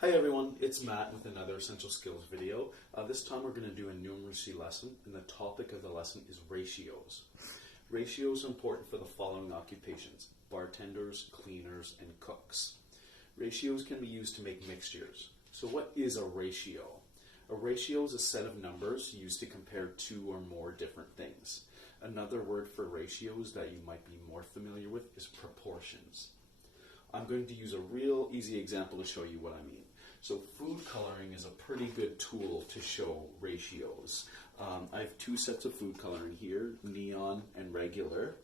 Hi everyone, it's Matt with another Essential Skills video. This time we're going to do a numeracy lesson, and the topic of the lesson is ratios. Ratios are important for the following occupations: bartenders, cleaners, and cooks. Ratios can be used to make mixtures. So what is a ratio? A ratio is a set of numbers used to compare two or more different things. Another word for ratios that you might be more familiar with is proportions. I'm going to use a real easy example to show you what I mean. So food coloring is a pretty good tool to show ratios. I have two sets of food coloring here, neon and regular.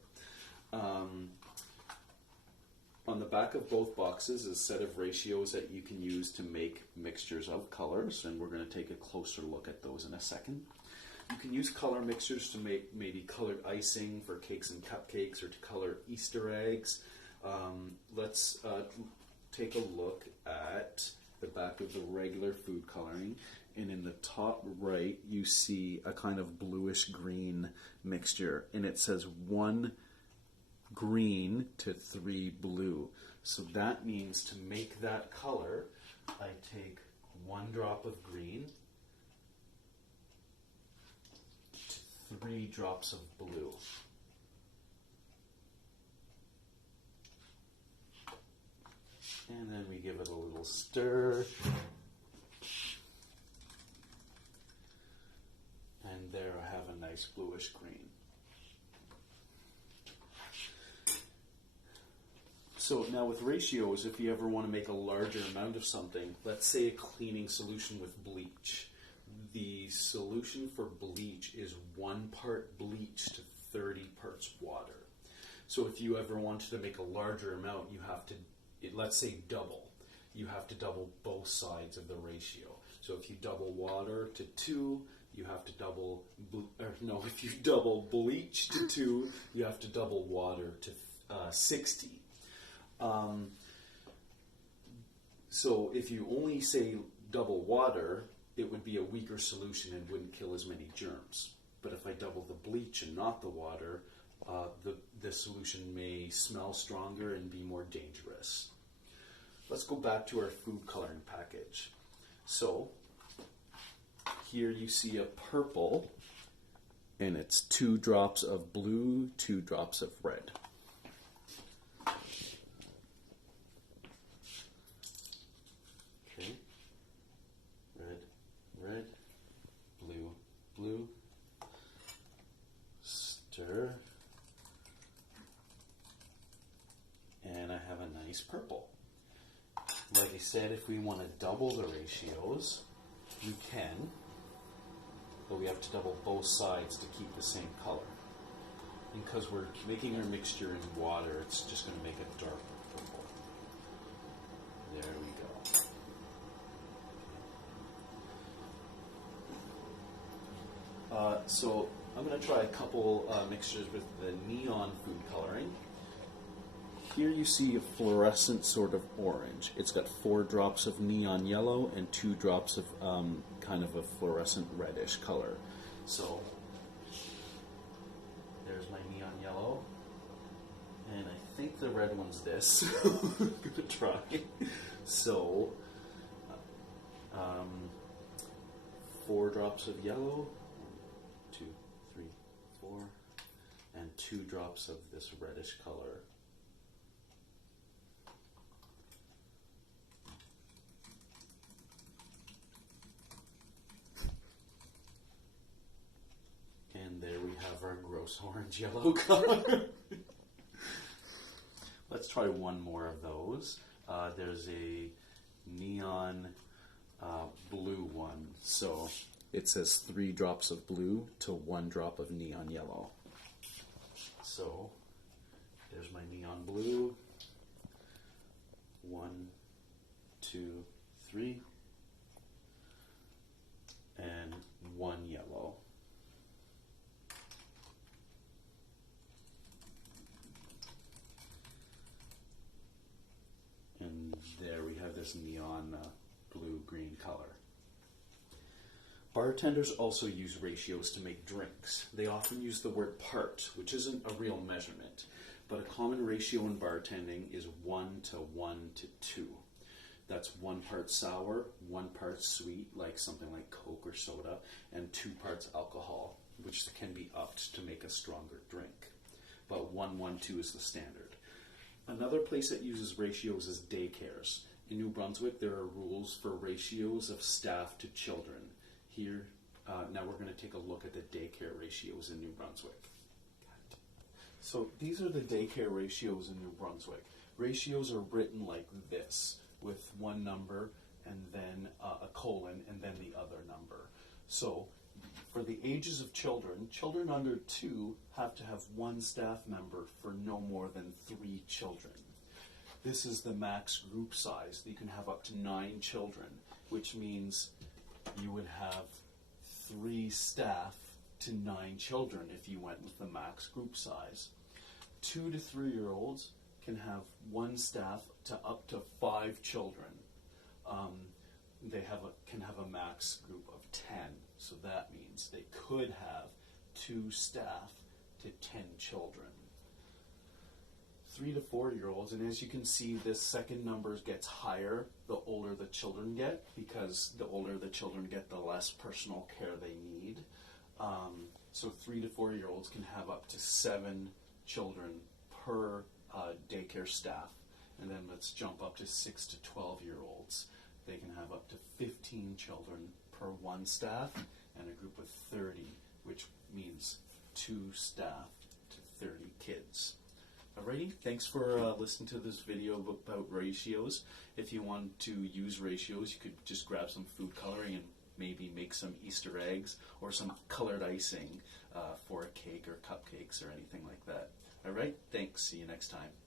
On the back of both boxes is a set of ratios that you can use to make mixtures of colors, and we're going to take a closer look at those in a second. You can use color mixtures to make maybe colored icing for cakes and cupcakes, or to color Easter eggs. Let's take a look at the back of the regular food coloring, and in the top right you see a kind of bluish green mixture, and it says 1 green to 3 blue. So that means to make that color, I take 1 drop of green to 3 drops of blue. And then we give it a little stir. And there I have a nice bluish green. So now with ratios, if you ever want to make a larger amount of something, let's say a cleaning solution with bleach. The solution for bleach is 1 part bleach to 30 parts water. So if you ever wanted to make a larger amount, you have to, let's say double. You have to double both sides of the ratio. So if you double water to 2, you have to double, if you double bleach to 2, you have to double water to 60. So if you only say double water, it would be a weaker solution and wouldn't kill as many germs. But if I double the bleach and not the water, the solution may smell stronger and be more dangerous. Let's go back to our food coloring package. So here you see a purple, and it's 2 drops of blue, 2 drops of red. Okay, red, blue, blue, stir, and I have a nice purple. Like I said, if we want to double the ratios, we can, but we have to double both sides to keep the same color. And because we're making our mixture in water, it's just going to make it darker purple. There we go. So I'm going to try a couple mixtures with the neon food coloring. Here you see a fluorescent sort of orange. It's got 4 drops of neon yellow and 2 drops of kind of a fluorescent reddish color. So there's my neon yellow, and I think the red one's this. I'm gonna try. So 4 drops of yellow, 1, 2, 3, 4, and 2 drops of this reddish color. And there we have our gross orange yellow color. Let's try one more of those. There's a neon blue one. So it says 3 drops of blue to 1 drop of neon yellow. So there's my neon blue. 1, 2, 3. And 1 yellow. And there we have this neon blue-green color. Bartenders also use ratios to make drinks. They often use the word part, which isn't a real measurement, but a common ratio in bartending is 1 to 1 to 2. That's 1 part sour, 1 part sweet, like something like Coke or soda, and 2 parts alcohol, which can be upped to make a stronger drink. But 1-1-2 is the standard. Another place that uses ratios is daycares. In New Brunswick, there are rules for ratios of staff to children. Here, now we're going to take a look at the daycare ratios in New Brunswick. So these are the daycare ratios in New Brunswick. Ratios are written like this, with one number and then a colon and then the other number. So for the ages of children, children under 2 have to have 1 staff member for no more than 3 children. This is the max group size. You can have up to 9 children, which means you would have 3 staff to 9 children if you went with the max group size. 2 to 3-year-olds can have 1 staff to up to 5 children. They can have a max group of 10, so that means they could have 2 staff to 10 children. 3 to 4-year-olds, and as you can see, this second number gets higher the older the children get, because the older the children get, the less personal care they need. So 3 to 4-year-olds can have up to 7 children per daycare staff, and then let's jump up to 6 to 12-year-olds. They can have up to 15 children per 1 staff, and a group of 30, which means 2 staff to 30 kids. Alrighty, thanks for listening to this video about ratios. If you want to use ratios, you could just grab some food coloring and maybe make some Easter eggs or some colored icing for a cake or cupcakes or anything like that. Alright, thanks. See you next time.